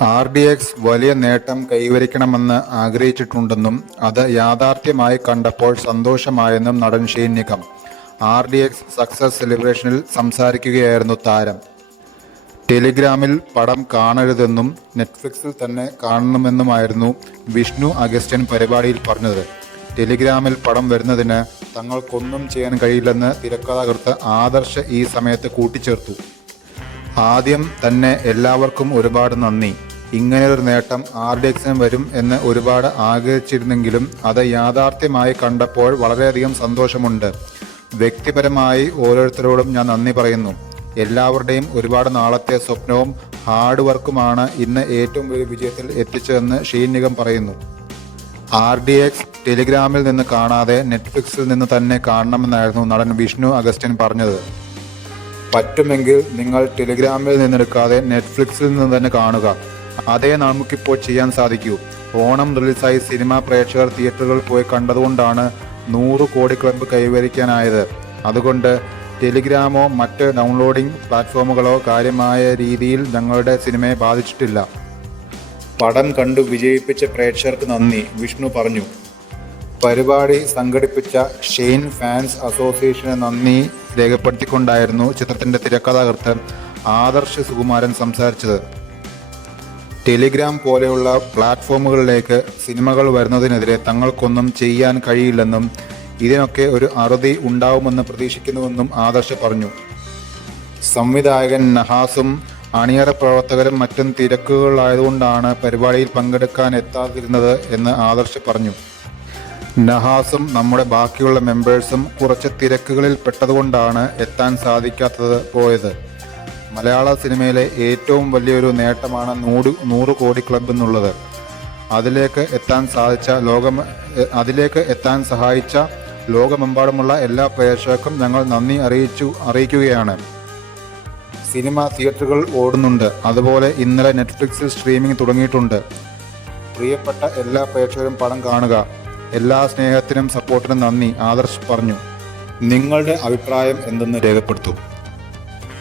RDX വലിയ നേട്ടം കൈവരിക്കണമെന്ന് ആഗ്രഹിച്ചിട്ടുണ്ടെന്നും അത് യാഥാർത്ഥ്യമായി കണ്ടപ്പോൾ സന്തോഷമായെന്നും നടൻ ഷെയ്ൻ നിഗം RDX സക്സസ് സെലിബ്രേഷനിൽ സംസാരിക്കുകയായിരുന്നു താരം. ടെലിഗ്രാമിൽ പടം കാണരുതെന്നും നെറ്റ്ഫ്ലിക്സിൽ തന്നെ കാണണമെന്നുമായിരുന്നു വിഷ്ണു അഗസ്റ്റ്യൻ പരിപാടിയിൽ പറഞ്ഞത്. ടെലിഗ്രാമിൽ പടം വരുന്നതിന് തങ്ങൾക്കൊന്നും ചെയ്യാൻ കഴിയില്ലെന്ന് തിരക്കഥാകൃത്ത് ആദർശ് ഈ സമയത്ത് കൂട്ടിച്ചേർത്തു. ആദ്യം തന്നെ എല്ലാവർക്കും ഒരുപാട് നന്ദി. ഇങ്ങനെയൊരു നേട്ടം RDXന് വരും എന്ന് ഒരുപാട് ആഗ്രഹിച്ചിരുന്നെങ്കിലും അത് യാഥാർത്ഥ്യമായി കണ്ടപ്പോൾ വളരെയധികം സന്തോഷമുണ്ട്. വ്യക്തിപരമായി ഓരോരുത്തരോടും ഞാൻ നന്ദി പറയുന്നു. എല്ലാവരുടെയും ഒരുപാട് നാളത്തെ സ്വപ്നവും ഹാർഡ് വർക്കുമാണ് ഇന്ന് ഏറ്റവും വലിയ വിജയത്തിൽ എത്തിച്ചതെന്ന് ഷെയ്ൻ നിഗം പറയുന്നു. RDX ടെലിഗ്രാമിൽ നിന്ന് കാണാതെ നെറ്റ്ഫ്ലിക്സിൽ നിന്ന് തന്നെ കാണണമെന്നായിരുന്നു നടൻ വിഷ്ണു അഗസ്റ്റ്യൻ പറഞ്ഞത്. പറ്റുമെങ്കിൽ നിങ്ങൾ ടെലിഗ്രാമിൽ നിന്നെടുക്കാതെ നെറ്റ്ഫ്ലിക്സിൽ നിന്ന് തന്നെ കാണുക. അതേ നമുക്കിപ്പോൾ ചെയ്യാൻ സാധിക്കൂ. ഓണം റിലീസായി സിനിമാ പ്രേക്ഷകർ തിയേറ്ററുകളിൽ പോയി കണ്ടതുകൊണ്ടാണ് 100 കോടി ക്ലബ്ബ് കൈവരിക്കാനായത്. അതുകൊണ്ട് ടെലിഗ്രാമോ മറ്റ് ഡൗൺലോഡിംഗ് പ്ലാറ്റ്ഫോമുകളോ കാര്യമായ രീതിയിൽ ഞങ്ങളുടെ സിനിമയെ ബാധിച്ചിട്ടില്ല. പടം കണ്ടു വിജയിപ്പിച്ച പ്രേക്ഷകർക്ക് നന്ദി, വിഷ്ണു പറഞ്ഞു. പരിപാടി സംഘടിപ്പിച്ച ഷെയ്ൻ ഫാൻസ് അസോസിയേഷന് നന്ദി രേഖപ്പെടുത്തിക്കൊണ്ടായിരുന്നു ചിത്രത്തിന്റെ തിരക്കഥാകൃത്ത് ആദർശ് സുകുമാരൻ സംസാരിച്ചത്. ടെലിഗ്രാം പോലെയുള്ള പ്ലാറ്റ്ഫോമുകളിലേക്ക് സിനിമകൾ വരുന്നതിനെതിരെ തങ്ങൾക്കൊന്നും ചെയ്യാൻ കഴിയില്ലെന്നും ഇതിനൊക്കെ ഒരു അറുതി ഉണ്ടാവുമെന്ന് പ്രതീക്ഷിക്കുന്നുവെന്നും ആദർശ് പറഞ്ഞു. സംവിധായകൻ നഹാസും അണിയറ പ്രവർത്തകരും മറ്റും തിരക്കുകളായതുകൊണ്ടാണ് പരിപാടിയിൽ പങ്കെടുക്കാൻ എത്താതിരുന്നത് എന്ന് ആദർശ് പറഞ്ഞു. നഹാസും നമ്മുടെ ബാക്കിയുള്ള മെമ്പേഴ്സും കുറച്ച് തിരക്കുകളിൽ പെട്ടതുകൊണ്ടാണ് എത്താൻ സാധിക്കാത്തത് പോയത്. മലയാള സിനിമയിലെ ഏറ്റവും വലിയൊരു നേട്ടമാണ് 100 കോടി ക്ലബ്ബ് എന്നുള്ളത്. അതിലേക്ക് എത്താൻ സഹായിച്ച ലോകമെമ്പാടുമുള്ള എല്ലാ പ്രേക്ഷകർക്കും ഞങ്ങൾ നന്ദി അറിയിക്കുകയാണ്. സിനിമ തിയേറ്ററുകൾ ഓടുന്നുണ്ട്. അതുപോലെ ഇന്നലെ നെറ്റ്ഫ്ലിക്സിൽ സ്ട്രീമിംഗ് തുടങ്ങിയിട്ടുണ്ട്. പ്രിയപ്പെട്ട എല്ലാ പ്രേക്ഷകരും പടം കാണുക. എല്ലാ സ്നേഹത്തിനും സപ്പോർട്ടിനും നന്ദി, ആദർശ് പറഞ്ഞു. നിങ്ങളുടെ അഭിപ്രായം എന്തെന്ന് രേഖപ്പെടുത്തൂ.